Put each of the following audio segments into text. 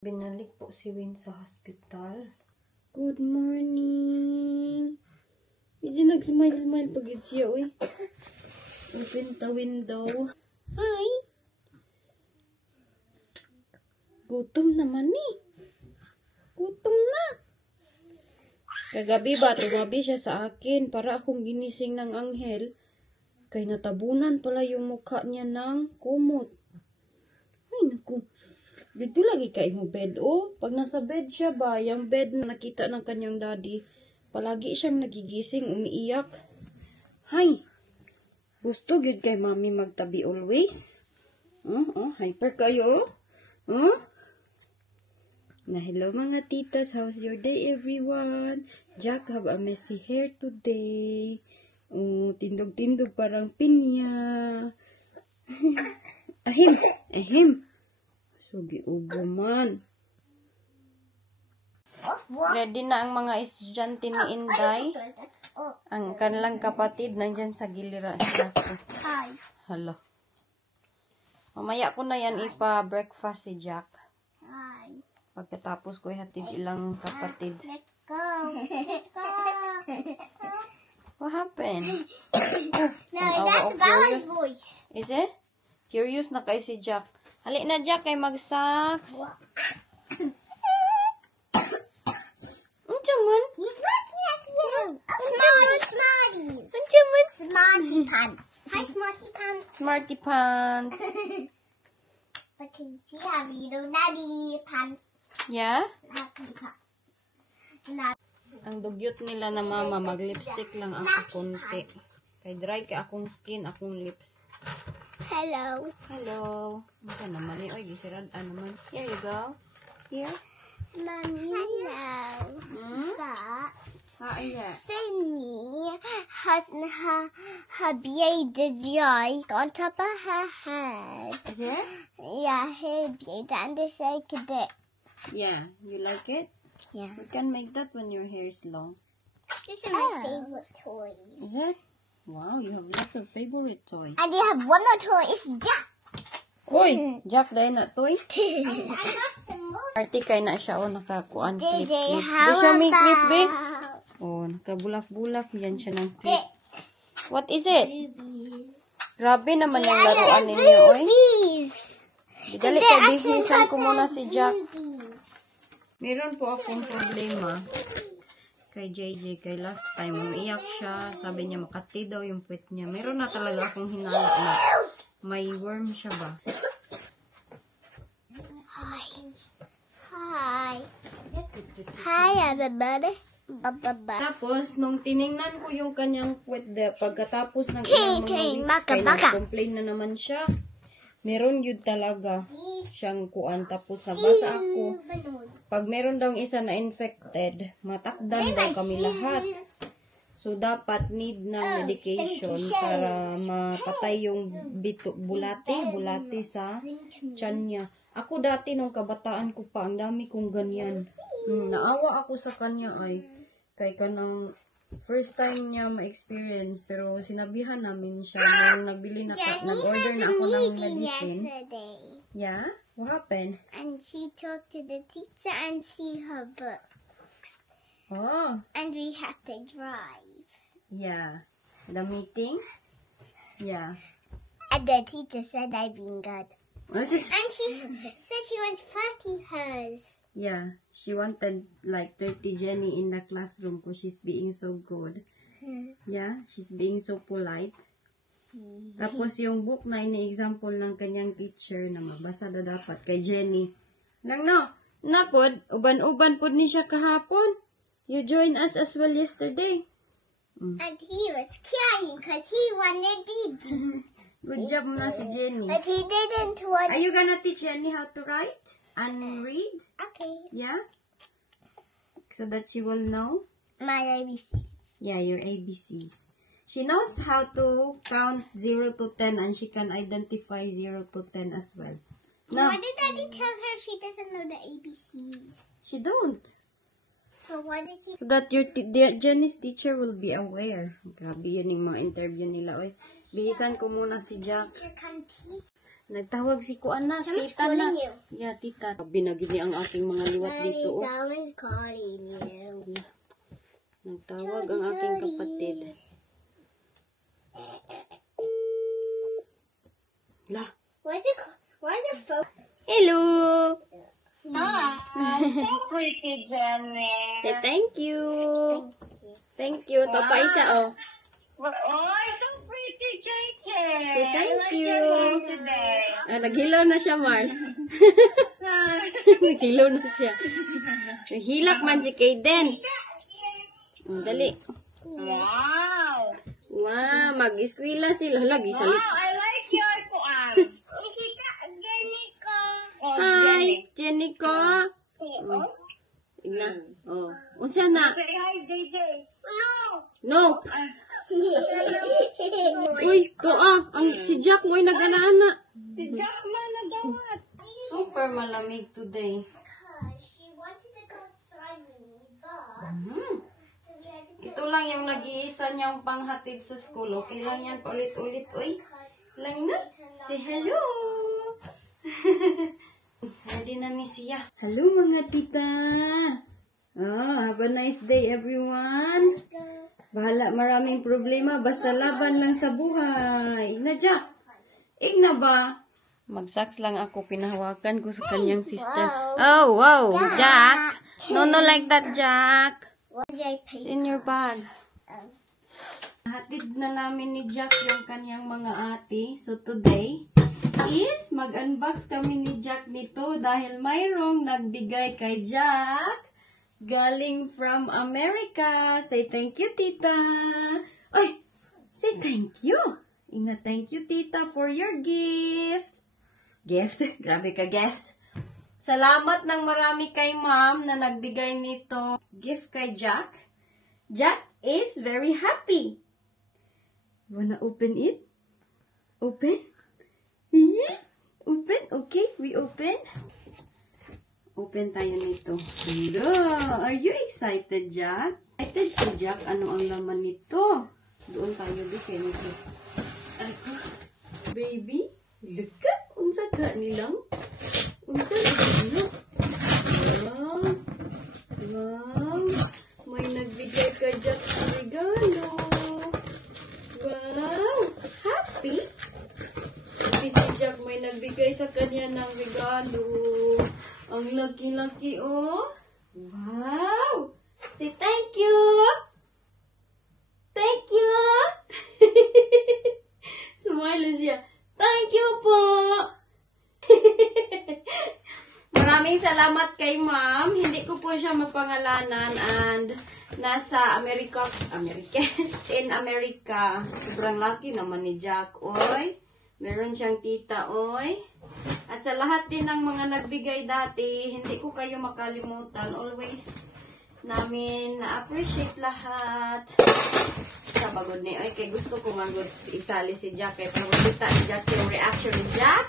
Binalik po si Win sa hospital. Good morning. Hindi nag-smile-smile pag siya, uy. Open the window. Hi. Gutom naman eh. Gutom na. Kagabi ba, tumabi siya sa akin para akong ginising ng anghel. Kay natabunan pala yung mukha niya ng kumot. Ay, naku. Dito lagi kayo mo bed, oh. Pag nasa bed siya ba, yung bed na nakita ng kanyang daddy, palagi siyang nagigising, umiiyak. Hay, gusto good kay mami magtabi always. Hyper kayo, Na hello mga titas, how's your day everyone? Jack have a messy hair today. Tindog-tindog parang pinya. Ahim. Sugi ubo man. Ready na ang mga estudyante ni Inday. Ang kanilang kapatid nandyan sa giliran sila. Hi. Hala. Mamaya ko na yan ipa-breakfast si Jack. Hi. Pagkatapos ko ihatid ilang kapatid. Let's go. Let's go. What happened? No, Ang awa that's of Bella's curious. voice. Is it? Curious na kay si Jack. Hali na Jack kay mag-socks. Unjaman? He's looking at you. Smarties. Unjaman? Smarty pants. Hi, Smarty pants. Smarty pants. But can you see how little daddy pants? Yeah? Happy pants. Now, Ang dugyot nila na mama, mag-lipstick lang ako konti. Kay dry kay akong skin, akong lips. hello. Hello. Maka naman eh. Oy, gisirad. Naman. Here you go. Here. Mommy, hello. But Yeah. Sydney has her bearded yoke on top of her head. Okay? Yeah, her beard and the shake a bit. Yeah. You like it? Yeah. We can make that when your hair is long. These are my favorite toys. Is it? Wow, you have lots of favorite toys. And you have one more toy. It's Jack. Uy! Jack, dahil na toy. I got some more. Party kay na siya, nakakuan clip. JJ, Di how siya may clip, be? about Nakabulak-bulak. Yan siya ng clip. this? What is it? Rubies. Grabe naman yung Yeah, laruan they're ninyo, oy. rubies. Dali They're kay actually bihisan ko called muna si Jack. rubies. Meron po akong problema kay JJ. Kay last time, umiiyak siya. Sabi niya makati daw yung puwet niya. Meron na talaga akong hinala na may worm siya ba? Hi. Hi. Hi, everybody. Tapos, nung tiningnan ko yung kanyang puwet, pagkatapos ng Ting, ilang ting, mga weeks, maka, kaya maka. nag-complain na naman siya. Meron yun talaga siyang kuan. Tapos, nabasa ako. Pag meron daw isa na infected, matakdan daw kami lahat. So, dapat need ng medication para mapatay yung bulati sa tiyan niya. Ako dati nung kabataan ko pa, ang dami kong ganyan. Naawa ako sa kanya ay kay kanang first time niya ma-experience, pero sinabihan namin siya nung nag-order na ako ng medicine. Yesterday. Yeah? What happened? And she talked to the teacher and see her book. Oh, And we had to drive. yeah. The meeting? Yeah. And the teacher said I've been good. What's this? And she said she wants 30 hers. Yeah, she wanted like 30 Jenny in the classroom because she's being so good. Yeah, she's being so polite. Tapos yung book na ini-example ng kanyang teacher na mabasa na dapat kay Jenny. Lang no, napod, uban-uban pod ni siya kahapon. You joined us as well yesterday. And he was crying because he wanted Didi. Good job na si Jenny. But he didn't want... Are you gonna teach Jenny how to write and read? Okay. Yeah? So that she will know? My ABC. Yeah, your ABCs. She knows how to count 0 to 10 and she can identify 0 to 10 as well. No, Why did Daddy tell her she doesn't know the ABCs? she don't. But why did she... So that your Jenny's teacher will be aware. Grabe yun yung mga interview nila. Oy, bihisan ko muna si Jack. Teacher come teach? Nagtawag si Kuan na, Someone's tita na. calling you. Yeah, tita. Binagini ang aking mga liwat dito. Oh. Someone's calling you. Nagtawag ang aking kapatid. La. Where's the phone? Hello! Hi, so pretty, Jenny. Say thank you. Thank you. Ito pa isa, oh. Oh, so pretty, JJ. Say thank I like you. your hair today. Naghilaw na siya, Mars. Naghilaw na siya. Nahilak man si Kaden. Dali. Wow. Wow, mag-eskwela sila. Lagi Wow, salit. I like your kuan. Oh, Hi, Jenny. Jenny ko. Oh, Igna. Oh. Unsa na? say hi, JJ. No. Uy, to ang si Jack mo'y nag-ana-ana. Si Jackman na dawat. Super malamig today. She wanted to go outside with me, but Ito lang yung nag-iisa niyang panghatid sa school. Okay lang yan, paulit-ulit. Uy, lang na. Say hello. Ready na ni siya. Hello mga tita. Oh, have a nice day everyone. Bahala, maraming problema. Basta laban lang sa buhay. Na Jack. Igna ba? Magsaks lang ako. Pinahawakan ko sa kanyang sister. Oh, wow. Jack. No, like that, Jack. what did I It's pay? in your bag. Hatid na namin ni Jack yung kanyang mga ate. So today is mag-unbox kami ni Jack nito dahil mayroong nagbigay kay Jack galing from America. Say thank you, tita. Ay, say thank you. Ina, thank you, tita, for your gift. Gift? Grabe ka, gift. Salamat ng marami kay ma'am na nagbigay nito. Gift kay Jack. Jack is very happy. Wanna open it? Open? Yeah. Open? Okay, we open. Open tayo nito. Hello! Are you excited, Jack? Excited si Jack? Ano ang laman nito? Doon tayo dito. Ito. Baby, look ka. Unsa ka nilang? Unsa nilang? Wow. Wow. May nagbigay ka, Jack, ng regalo. Wow. Happy? Happy si Jack may nagbigay sa kanya ng regalo. Ang laki-laki, oh. Wow. Say thank you. Thank you. Smile siya. Thank you po. Maraming salamat kay ma'am. Hindi ko po siya mapangalanan and nasa in America. Sobrang lucky naman ni Jack, oy. Meron siyang tita, oy. At sa lahat din ng mga nagbigay dati, hindi ko kayo makalimutan. Always namin na-appreciate lahat. Sa bagod ni, oy, kay gusto ko magod isali si Jack. Kaya pag kita ni Jack yung reaction ni Jack.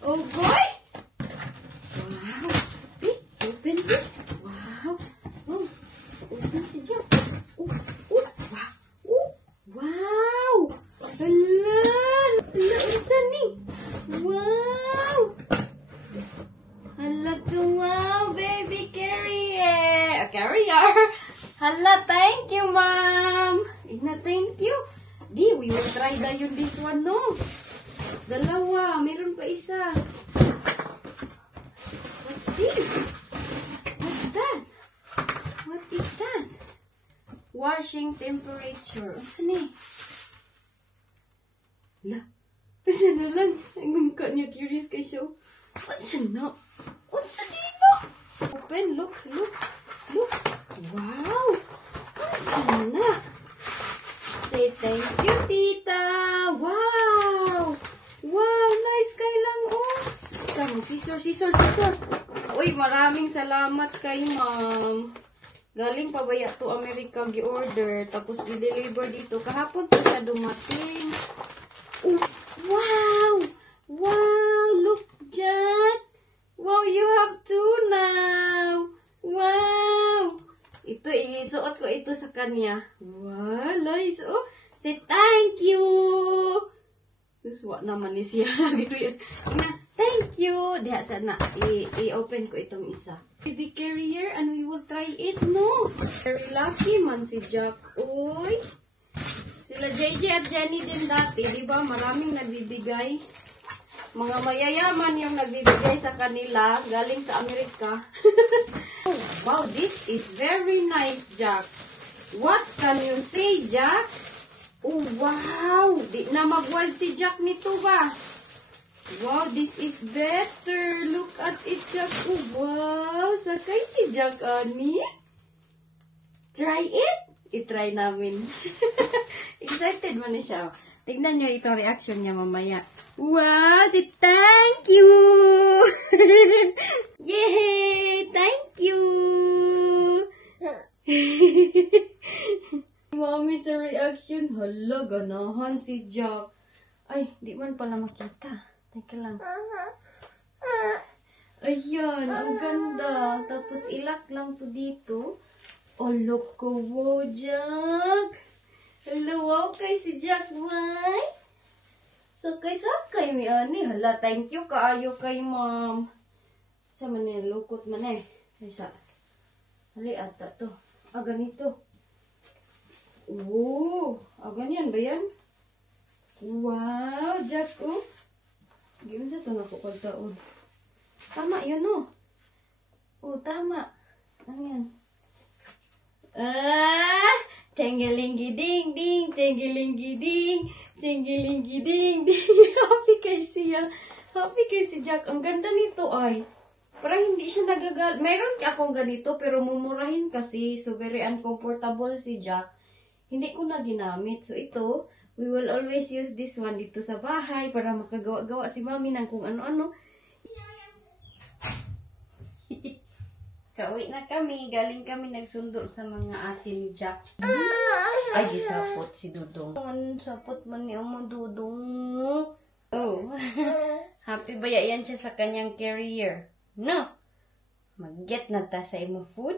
Oh boy! Wow! Eh, open it. Wow! Oh, open si Jack. Oh, oh, wow! Oh, wow! Hala! Hala, isa ni? Wow! Hala to, wow! Baby carrier! Carrier! Hala, thank you, ma'am! Ina, thank you! Di, we will try na yun this one, no? Dalawa, meron pa isa. What's this? What's that? What is that? Washing temperature. What's ni? La, isa na lang. Ang mukha niya curious kay show. What's na? What's dito? Open, look, look, look. Wow! What's na? Say thank you, tita. Wow! Wow, nice kay lang, oh. Come, scissor. Uy, maraming salamat kay ma'am. Galing pa ba to America gi-order, tapos di-deliver dito. Kahapon po siya dumating. Oh, wow! Wow, look, Jack. Wow, you have two now. Wow! Ito, isuot ko ito sa kanya. Wow, nice. Oh, say thank you. Kuswa naman ni siya. Na, thank you. Diha sana, i-open ko itong isa. Baby carrier, and we will try it, no? Very lucky man si Jack. Uy. Sila JJ at Jenny din dati, di ba? Maraming nagbibigay. Mga mayayaman yung nagbibigay sa kanila, galing sa Amerika. Oh, wow, this is very nice, Jack. What can you say, Jack? Oh, wow! Di na mag-wild si Jack nito ba? Wow, this is better. Look at it, Jack. Oh, wow! Sakay si Jack, Ani. Try it? I-try namin. Excited mo na siya. Tignan nyo itong reaction niya mamaya. Wow! Thank you! Yay! Thank you! Mami sa reaction. Hala, ganahan si Jack. Ay, di man pala makita. Teka lang. Ayan, ang ganda. Tapos ilak lang to dito. Oh, look ko, wow, Jack. Hello, wow, kay si Jack, may. Sakay-sakay, mi ani. Hala, thank you, kaayo kay ma'am. Sa man lukot man eh. Isa. Hali, ata to. Ah, ganito. Oh, ganyan ba yan? Wow, Jack, oh. Gawin sa ito nga po pagtaon. Tama yun, oh. Oh, tama. Ano yan? Ah! Tingilingi-ding-ding, tingilingi-ding, tingilingi-ding-ding. Happy kay siya. Happy kay si Jack. Ang ganda nito ay. Parang hindi siya nagagal. Meron akong ganito pero mumurahin kasi. So, very uncomfortable si Jack. Hindi ko na ginamit. So, ito, we will always use this one dito sa bahay para makagawa-gawa si mami ng kung ano-ano. Kauwi na kami. Galing kami nagsundo sa mga ate ni Jack. Ay, di sapot si Dudong. Sapot man ni Amo Dudong. Oh. Happy ba yan siya sa kanyang carrier? No. Mag-get na ta sa imo food.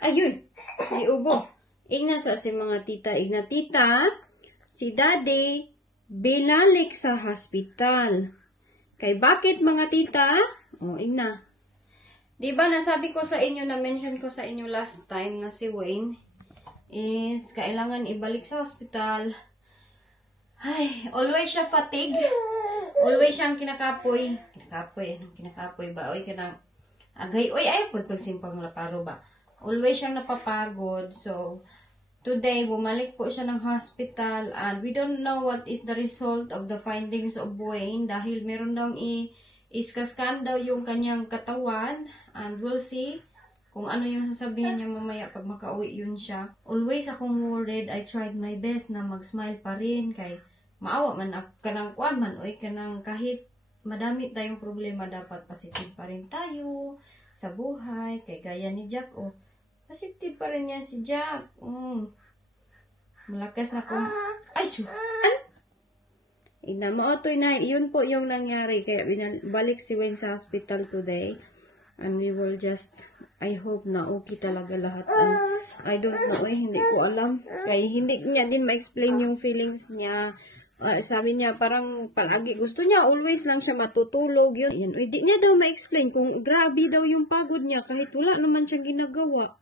Ayun. Di ubo. Igna sa si mga tita. Igna tita. Si daddy binalik sa hospital. Kay bakit mga tita? Oh, igna. Diba, nasabi ko sa inyo, na-mention ko sa inyo last time na si Wayne is kailangan ibalik sa hospital. Ay, always siya fatigue. Always siyang kinakapoy. Kinakapoy, anong kinakapoy ba? Oy, kanang agay. Oy, ay, pagsimpang laparo ba? Always siyang napapagod. So, today, bumalik po siya ng hospital and we don't know what is the result of the findings of Wayne dahil meron daw iskaskan daw yung kanyang katawan and we'll see kung ano yung sasabihin niya mamaya pag makauwi yun siya. Always akong worried. I tried my best na mag-smile pa rin kay maawa man kanang kuan man oy kanang kahit madami tayong problema dapat positive pa rin tayo sa buhay kay gaya ni Jack oh. Positive pa rin yan si Jack. Malakas na kung ay Inamautoy na, yun po yung nangyari. Kaya balik si Wayne sa hospital today. And we will just, I hope na okay talaga lahat. And I don't know, hindi ko alam. Kaya hindi niya din ma-explain yung feelings niya. Sabi niya, parang palagi, gusto niya, always lang siya matutulog. Yun. Hindi niya daw ma-explain kung grabe daw yung pagod niya kahit wala naman siyang ginagawa.